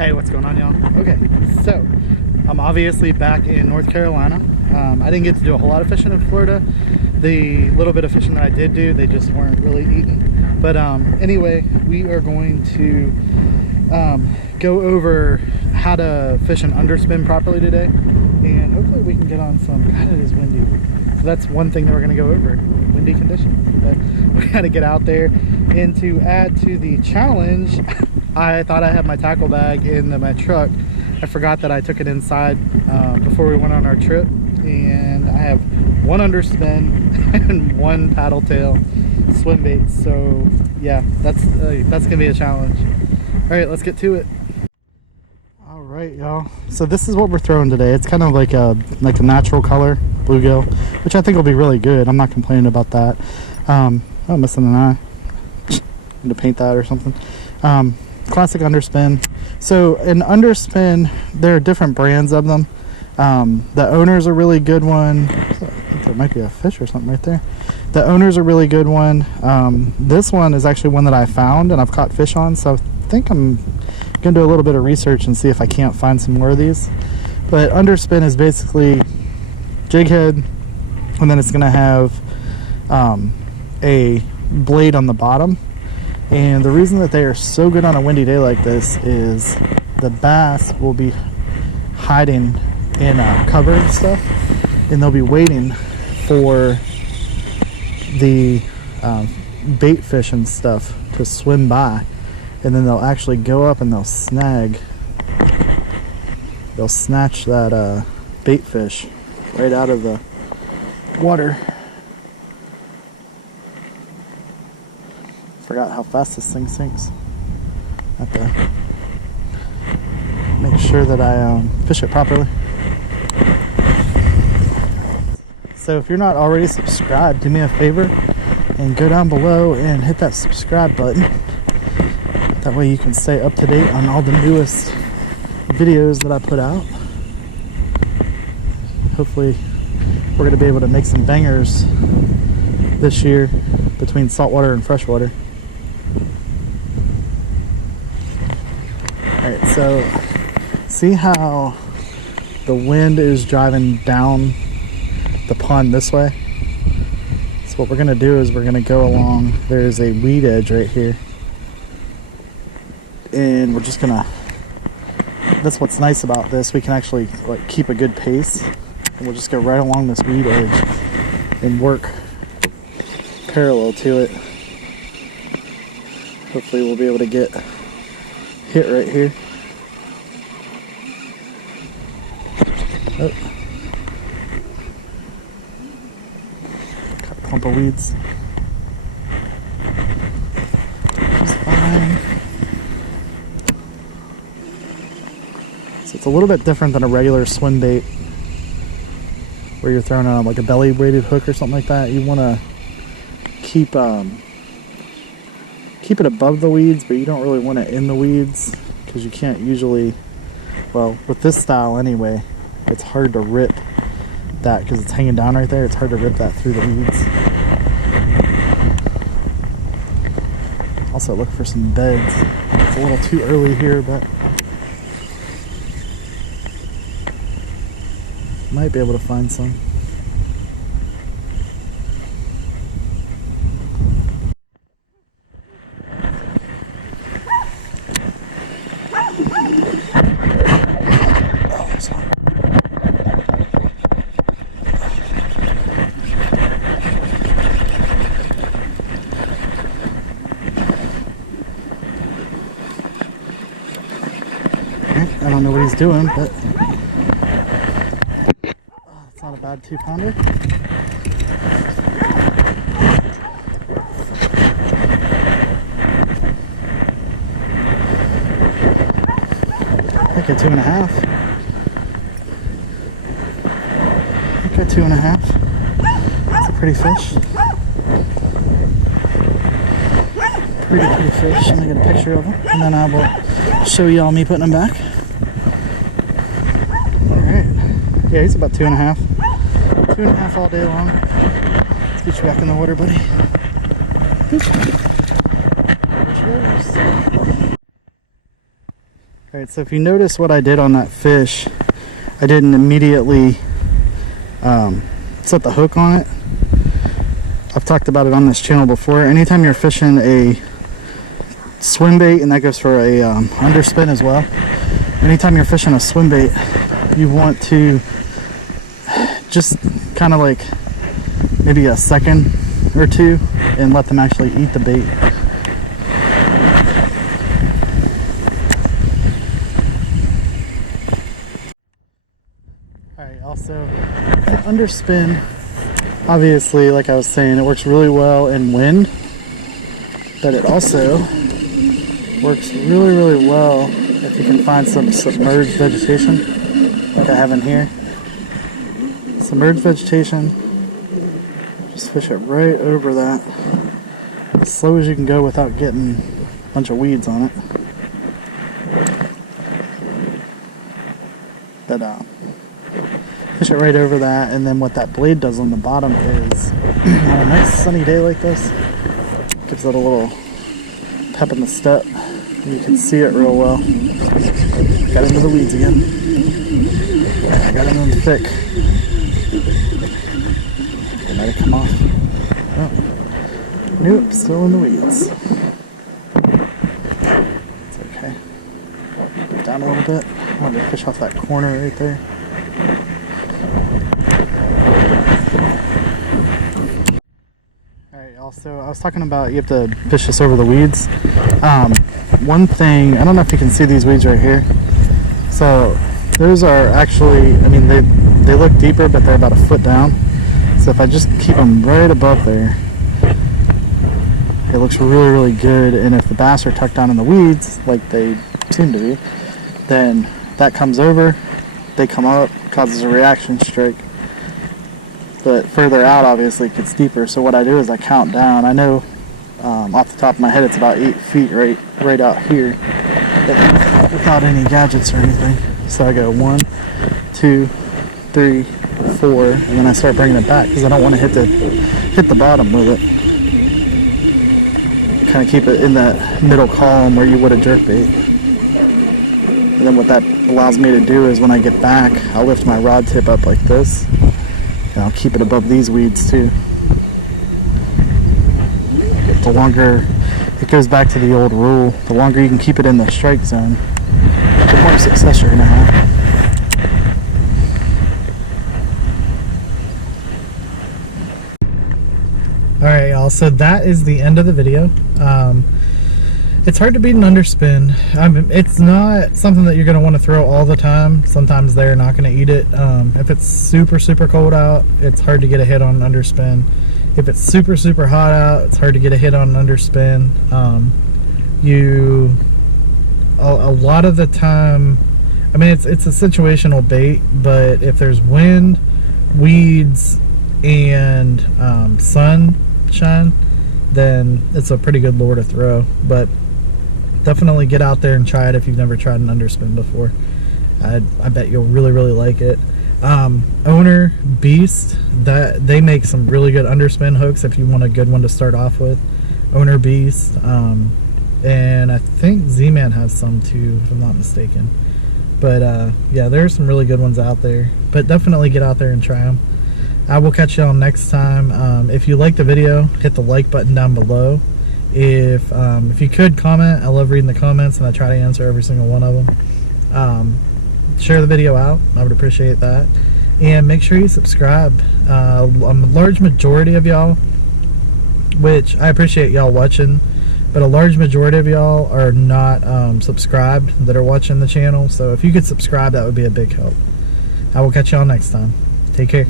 Hey, what's going on, y'all? Okay, so I'm obviously back in North Carolina. I didn't get to do a whole lot of fishing in Florida. The little bit of fishing that I did do, they just weren't really eating. But anyway, we are going to go over how to fish an underspin properly today, and hopefully we can get on some. God, it is windy. So that's one thing that we're going to go over, windy conditions. But we got to get out there. And to add to the challenge, I thought I had my tackle bag in my truck. I forgot that I took it inside before we went on our trip, and I have one underspin and one paddle tail swim bait. So yeah, that's gonna be a challenge. All right, let's get to it. All right, y'all. So this is what we're throwing today. It's kind of like a natural color bluegill, which I think will be really good. I'm not complaining about that. Oh, I'm missing an eye. I'm gonna paint that or something. Classic underspin. So an underspin, there are different brands of them. The Owner's a really good one. I think there might be a fish or something right there. The Owner's a really good one. This one is actually one that I found and I've caught fish on, so I think I'm gonna do a little bit of research and see if I can't find some more of these. But underspin is basically jig head, and then it's gonna have a blade on the bottom. And the reason that they are so good on a windy day like this is the bass will be hiding in cover and stuff, and they'll be waiting for the bait fish and stuff to swim by, and then they'll actually go up and they'll snatch that bait fish right out of the water. Forgot how fast this thing sinks. I have to make sure that I fish it properly. So if you're not already subscribed, do me a favor and go down below and hit that subscribe button. That way you can stay up to date on all the newest videos that I put out. Hopefully we're going to be able to make some bangers this year between saltwater and freshwater. Alright, so see how the wind is driving down the pond this way? So what we're going to do is we're going to go along, there's a weed edge right here, and we're just going to, that's what's nice about this, we can actually like keep a good pace, and we'll just go right along this weed edge and work parallel to it. Hopefully we'll be able to get hit right here. Oh. Got a clump of weeds. Just fine. So it's a little bit different than a regular swim bait where you're throwing on like a belly braided hook or something like that. You want to keep it above the weeds, but you don't really want it in the weeds, because you can't usually, well, with this style anyway, it's hard to rip that because it's hanging down right there. It's hard to rip that through the weeds. Also look for some beds. It's a little too early here, but might be able to find some. I don't know what he's doing, but it's not a bad 2-pounder. I think a 2.5. I think a 2.5. That's a pretty fish. Pretty fish. Let me get a picture of him, and then I will show y'all me putting him back. Yeah, he's about 2.5. 2.5 all day long. Let's get you back in the water, buddy. There she goes. Alright, so if you notice what I did on that fish, I didn't immediately set the hook on it. I've talked about it on this channel before. Anytime you're fishing a swim bait, and that goes for a underspin as well, anytime you're fishing a swim bait, you want to just kind of like maybe a second or two and let them actually eat the bait. Alright, also an underspin, obviously, like I was saying, it works really well in wind, but it also works really well if you can find some submerged vegetation like I have in here. Submerged vegetation, just fish it right over that as slow as you can go without getting a bunch of weeds on it. But fish it right over that, and then what that blade does on the bottom is, on a nice sunny day like this, gives it a little pep in the step. You can see it real well. Got into the weeds again. I got into them thick. It might have come off. Oh. Nope, still in the weeds. It's okay. Put down a little bit. I wanted to fish off that corner right there. Alright, also, I was talking about you have to fish this over the weeds. One thing, I don't know if you can see these weeds right here. So those are actually, I mean, they look deeper, but they're about a foot down. So if I just keep them right above there, it looks really good. And if the bass are tucked down in the weeds, like they seem to be, then that comes over, they come up, causes a reaction strike. But further out, obviously, it gets deeper. So what I do is I count down. I know off the top of my head it's about 8 feet right out here, but without any gadgets or anything. So I go 1, 2, 3, 4, and then I start bringing it back because I don't want to hit the bottom with it. Kind of keep it in that middle column where you would a jerkbait. And then what that allows me to do is when I get back, I'll lift my rod tip up like this, and I'll keep it above these weeds too. The longer, it goes back to the old rule, the longer you can keep it in the strike zone, the more success you're going to have. Alright y'all, so that is the end of the video. It's hard to beat an underspin. It's not something that you're going to want to throw all the time. Sometimes they're not going to eat it. If it's super cold out, it's hard to get a hit on an underspin. If it's super hot out, it's hard to get a hit on an underspin. A lot of the time, I mean, it's a situational bait, but if there's wind, weeds, and sunshine, then it's a pretty good lure to throw. But definitely get out there and try it if you've never tried an underspin before. I bet you'll really like it. Owner Beast, that they make some really good underspin hooks if you want a good one to start off with. Owner Beast, and I think Z-Man has some too, if I'm not mistaken. But yeah, there's some really good ones out there, but definitely get out there and try them. I will catch y'all next time. If you like the video, hit the like button down below. If you could comment, I love reading the comments and I try to answer every single one of them. Share the video out, I would appreciate that. And make sure you subscribe. A large majority of y'all, which I appreciate y'all watching, but a large majority of y'all are not subscribed that are watching the channel. So if you could subscribe, that would be a big help. I will catch y'all next time. Take care.